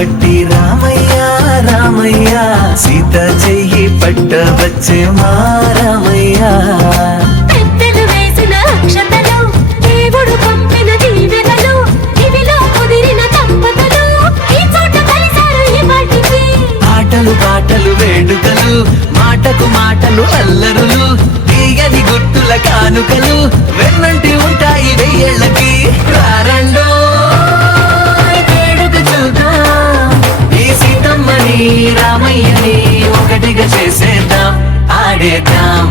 పట్టి రామయ్య రామయ్య సీత చెయ్యి పట్ట వచ్చే మా రామయ్య పెద్దలు వేసిన అక్షతలు దేవుడు పంపిన దీవెనలు ఇవిలో కుదిరిన దంపతులు ఈ చోట కలిసారు ఈ పాటికి ఆటలు పాటలు వేడుకలు మాటకు మాటలు అల్లరులు తీయని గుర్తుల కానుకలు వెన్నంటి ఉంటాయి వెయ్యేళ్ళకి రారండో వేడుక చూద్దాం ఈ సీతమ్మని రామయ్యని ఒకటిగా చేసేద్దాం ఆడేద్దాం